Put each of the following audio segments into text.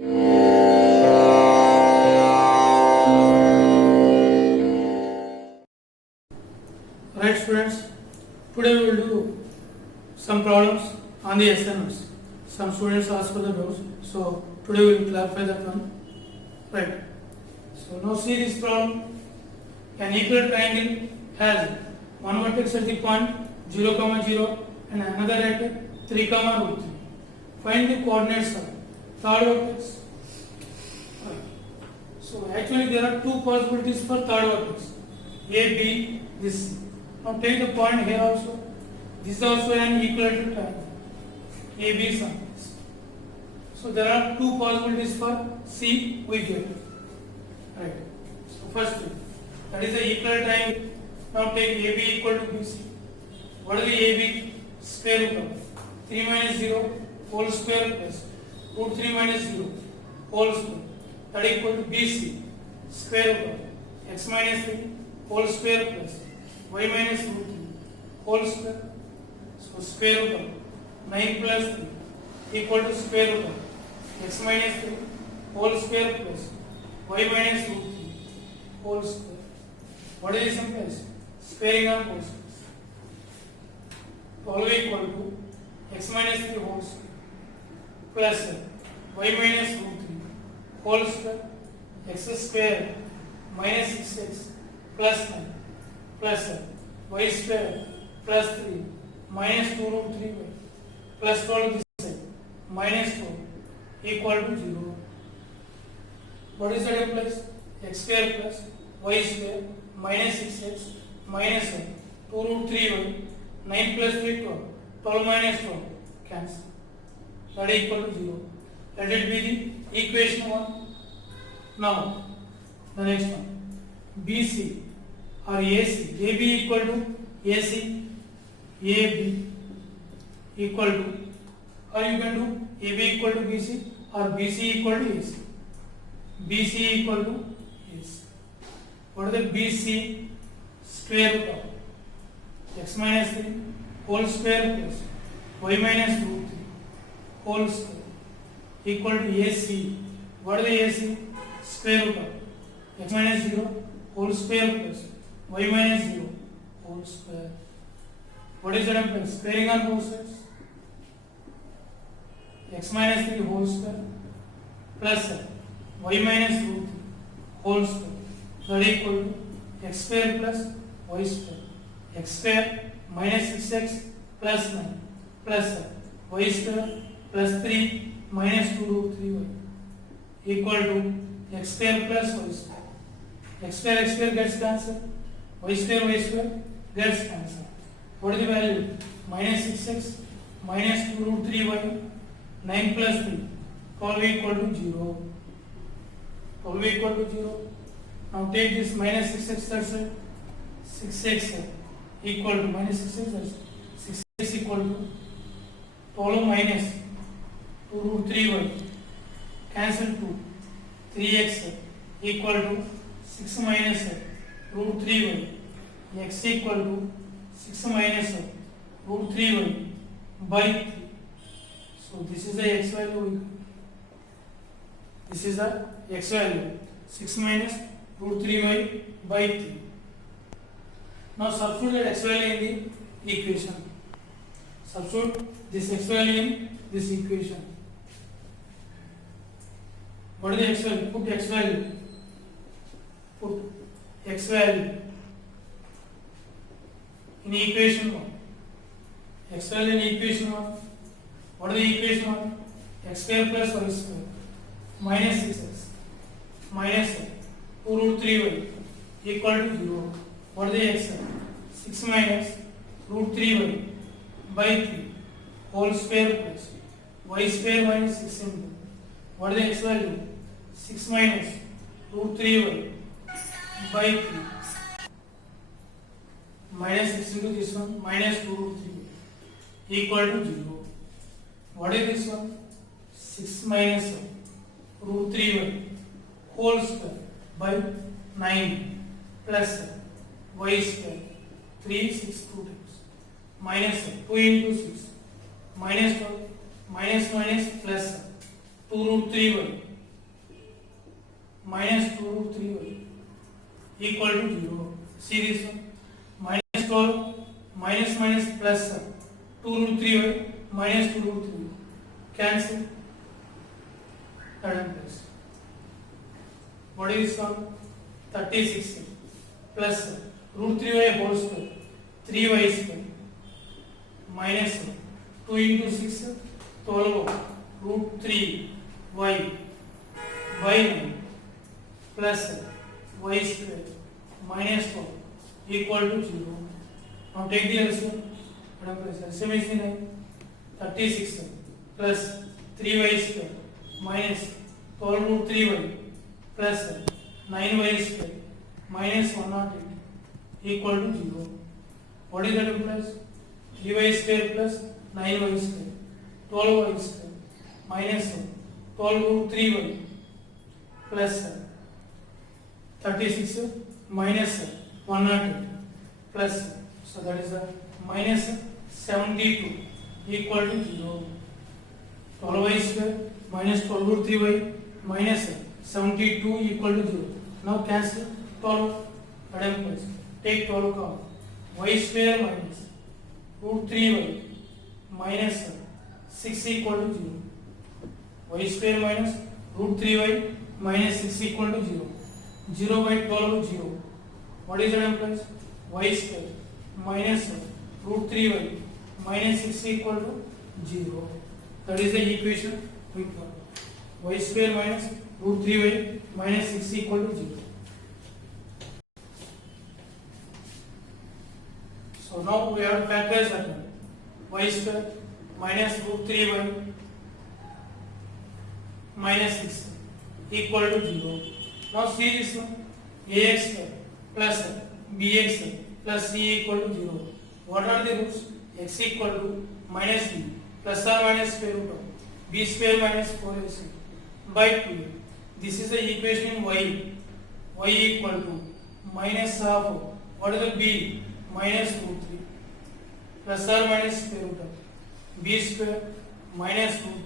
Right students, today we will do some problems on the assignments. Some students ask for the doubts, so today we will clarify that one. Right. So now see this problem. An equal triangle has one vertex at the point 0, 0 and another at 3, root 3. Find the coordinates of third vertex. Right. So actually there are two possibilities for third vertex. A, B, this. Now take the point here also. This is also an equilateral triangle. A, B is on this. So there are two possibilities for C we get. Right. So first thing, that is the equilateral triangle. Now take AB equal to BC. What is the AB? Square root of 3 minus 0 whole square plus root 3 minus 0 whole square. That is equal to BC. Square root of x minus 3 whole square plus y minus root 3 whole square. So square root of 9 plus 3 equal to square root of x minus 3 whole square plus y minus root 3 whole square. What is this implies? Squaring on both sides. 12 equal to x minus 3 whole square plus y minus root 3 whole square, x square minus 6x plus 9 plus y square plus 3 minus 2 root 3y plus 12 this side minus 12 equal to 0. What is that implies? X square plus y square minus 6x minus 2 root 3y 9 plus 3 12 12 minus 12 cancel. That is equal to 0. Let it be the equation 1. Now the next one, BC or AC, AB equal to AC, AB equal to, or you can do AB equal to BC or BC equal to AC. BC equal to AC. What is the BC? Square root of x minus 3 whole square plus y minus root 3 whole square equal to AC. What is the AC? Square root of x minus 0 whole square plus y minus 0 whole square. What is that implies? Squaring on both sides. X minus 3 whole square plus y minus root 3 whole square. That is equal to x square plus y square. X square minus 6x plus 9 plus y square plus 3 minus 2 root 3y equal to x square plus y square. X square gets cancelled. Y square gets cancelled. What is the value? Minus 6x minus 2 root 3y 9 plus 3 12 equal to 0. 12 equal to 0. Now take this minus 6x that side. 6x equal to minus 6x that side. 6x equal to 12 minus 2 root 3y cancel 2. 3x equal to 6 minus root 3y. X equal to 6 minus root 3y by 3. So this is the x value. This is the x value. 6 minus root 3y by 3. Now substitute that x value in the equation. Substitute this x value in this equation. What is the x value? Put x value. Put x value in equation 1. X value in equation 1. What is the equation 1? X square plus y square minus 6x minus 2 root 3y equal to 0. What is the x? 6 minus root 3y by 3 whole square plus y square minus 6 into. What is the x value? 6 minus root 3y by 3 minus 6 into this one minus 2 root 3 equal to 0. What is this one? 6 minus root 3y whole square by 9 plus y square 3 6 2 times minus 2 into 6 minus 12 minus minus plus 2 root 3y minus 2 root 3y equal to 0. See this one, minus 12 minus minus plus 2 root 3y minus 2 root 3 cancel, that and plus. What is this one? 36 plus root 3y whole square 3y square minus 2 into 6 12 root 3 y by 9 plus y square minus 1 equal to 0. Now take the LCM. LCM is 9. 36 plus 3y square minus 12 root 3y plus 9y square minus 108 equal to 0. What is that implies? 3y square plus 9y square 12y square minus 12 root 3y plus 36 minus 108 plus, so that is minus 72 equal to 0. 12y square minus 12 root 3y minus 72 equal to 0. Now cancel 12, Adam plus, take 12 out. Y square minus root 3y minus 6 equal to 0. Y square minus root 3y minus 6 equal to 0. 0 by 12 0. What is that implies? Y square minus root 3y minus 6 equal to 0. That is the equation we got. Y square minus root 3y minus 6 equal to 0. So now we have factors that y square minus root 3y minus 6 equal to 0. Now see this one, ax plus bx plus c equal to 0. What are the roots? X equal to minus b plus or minus square root of b square minus 4ac by 2. This is the equation in y. Y equal to minus half of, what is the b? Minus root 3 plus or minus square root of b square minus root 3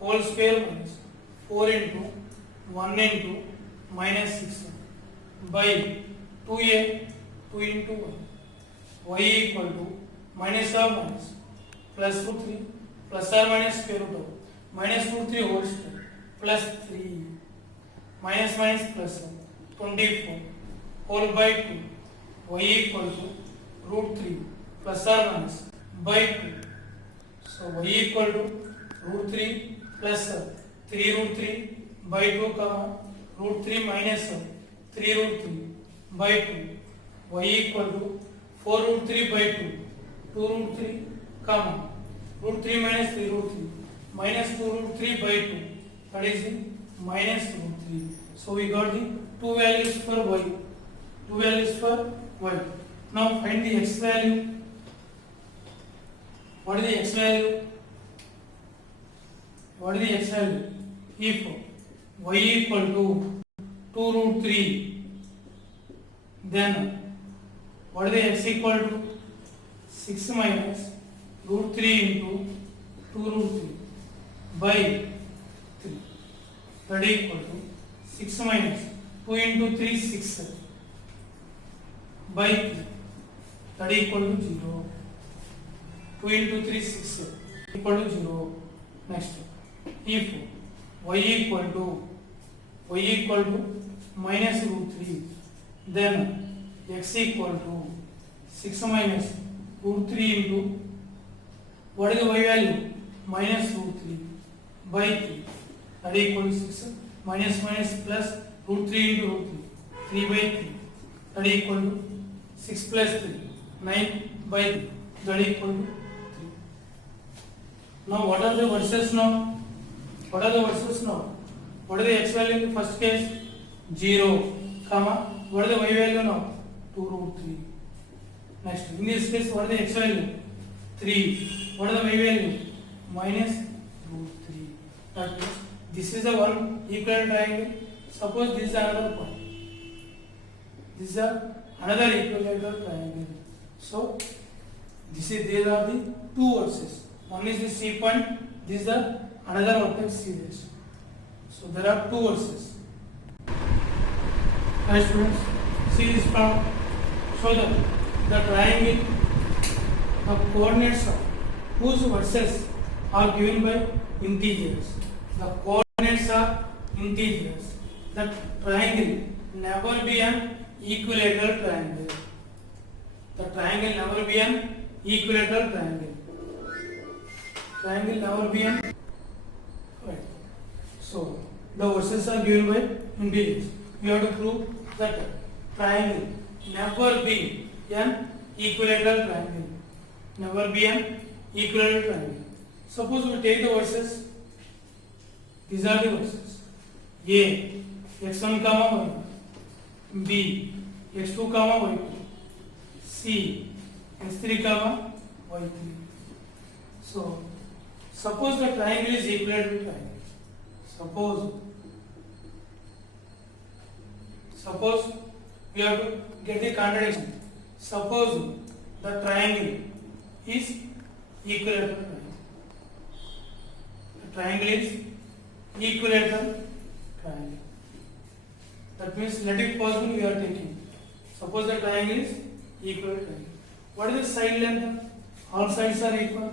whole square minus 4 into 1 into minus 6 by 2a 2 into 1. Y equal to minus or minus plus root 3 plus or minus square root of minus root 3 whole square plus 3 minus minus plus 24 whole by 2. Y equal to root 3 plus or minus by 2. So y equal to root 3 plus 3 root 3 by 2 comma root 3 minus 3 root 3 by 2. Y equal to 4 root 3 by 2 2 root 3 comma root 3 minus 3 root 3 minus 2 root 3 by 2, that is minus root 3. So we got the two values for y. Two values for y. Now find the x value. What is the x value? What is the x value? If y equal to 2 root 3, then what is the x equal to? 6 minus root 3 into 2 root 3 by 3. That is equal to 6 minus 2 into 3, 6 by 3. That is equal to 0. 2 into 3, 6 equal to 0. Next, if y equal to minus root 3, then x equal to 6 minus root 3 into, what is the y value? Minus root 3 by 3. That is equal to 6 minus minus plus root 3 into root 3 by 3. That is equal to 6 plus 3 9 by 3. That is equal to 3. Now what are the verses now? What are the verses now? What is the x value in the first case? 0, comma, what is the y value now? 2 root 3. Next, in this case, what is the x value? 3. What is the y value? Minus root 3. That means this is the one equivalent triangle. Suppose this is another point. This is another equilateral triangle. So, these are the two verses. One is the C point. This is the another vertex C dash. So there are two verses. Hi students, see this problem. Show the triangle, the coordinates of whose verses are given by integers. The coordinates are integers. The triangle never be an equilateral triangle. The triangle never be an equilateral triangle. Triangle never be an right. So the verses are given by integers. We have to prove that triangle never be an equilateral triangle. Never be an equilateral triangle. Suppose we take the verses. These are the verses. A x1 comma y1, B x2 comma y2, C x3 comma y3. So suppose the triangle is equilateral triangle. Suppose we have to get the contradiction. Suppose the triangle is equilateral triangle. The triangle is equilateral triangle. That means let it possible we are taking. Suppose the triangle is equilateral triangle. What is the side length? All sides are equal.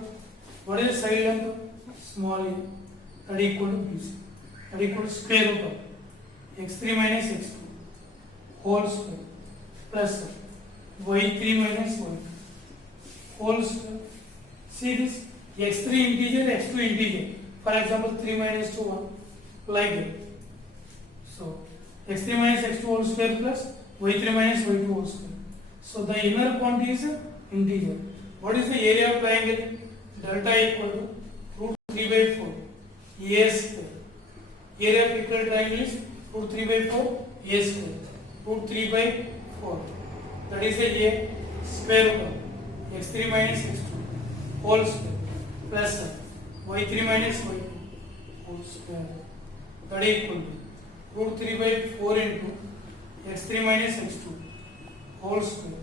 What is the side length? Small a. That equal to bc. That equal to square root of x3 minus x2 whole square plus y3 minus y2 whole square. See this x3 integer, x2 integer. For example, 3 minus 2 1 like that. So x3 minus x2 whole square plus y3 minus y2 whole square. So the inner quantity is integer. What is the area of triangle? Delta equal to root 3 by 4 a square. Area of equilateral triangle is root 3 by 4 a square. Root 3 by 4. That is the a square root of x3 minus x2 whole square plus y3 minus y2 whole square. That equal to root 3 by 4 into x3 minus x2 whole square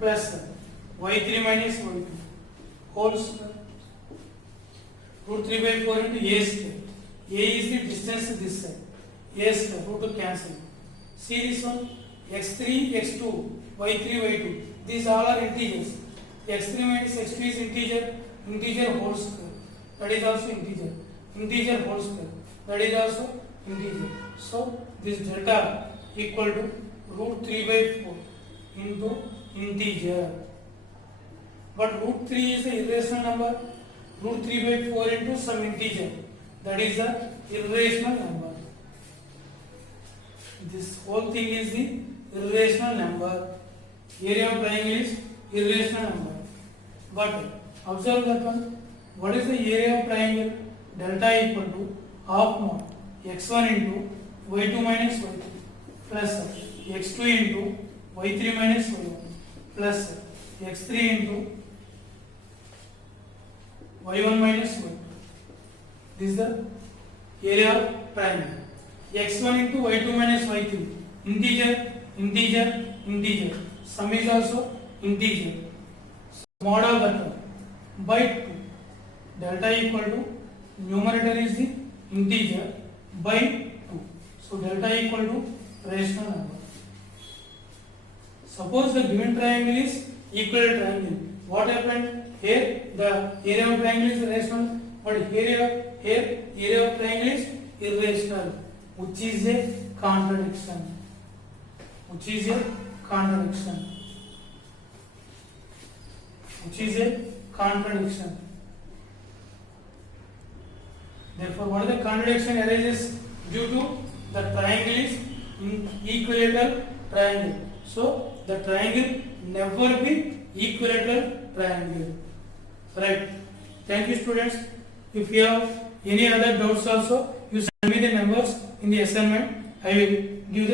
plus y3 minus y2 whole square. Root 3 by 4 into a square. A is the distance to this side. A square, root to cancel. See this one, x3, x2, y3, y2. These all are integers. x3 minus x2 is integer, integer whole square. That is also integer. Integer whole square. That is also integer. So this delta equal to root 3 by 4 into integer. But root 3 is the irrational number. Root 3 by 4 into some integer. That is the irrational number. This whole thing is the irrational number. Area of triangle is irrational number. But observe that one. What is the area of triangle? Delta equal to half mod x1 into y2 minus y3 plus x2 into y3 minus y1 plus x3 into y1 minus y2. This is the area of triangle. x1 into y2 minus y3. Integer, integer, integer. Sum is also integer. So mod of that one by 2. Delta equal to numerator is the integer by 2. So delta equal to rational number. Suppose the given triangle is equilateral triangle. What happened? Here the area of triangle is rational, but here area of triangle is irrational, which is a contradiction. Which is a contradiction. Which is a contradiction. Therefore, what is the contradiction arises? Due to the triangle is equilateral triangle. So the triangle never be equilateral triangle. Right. Thank you, students. If you have any other doubts also, you send me the numbers in the assignment. I will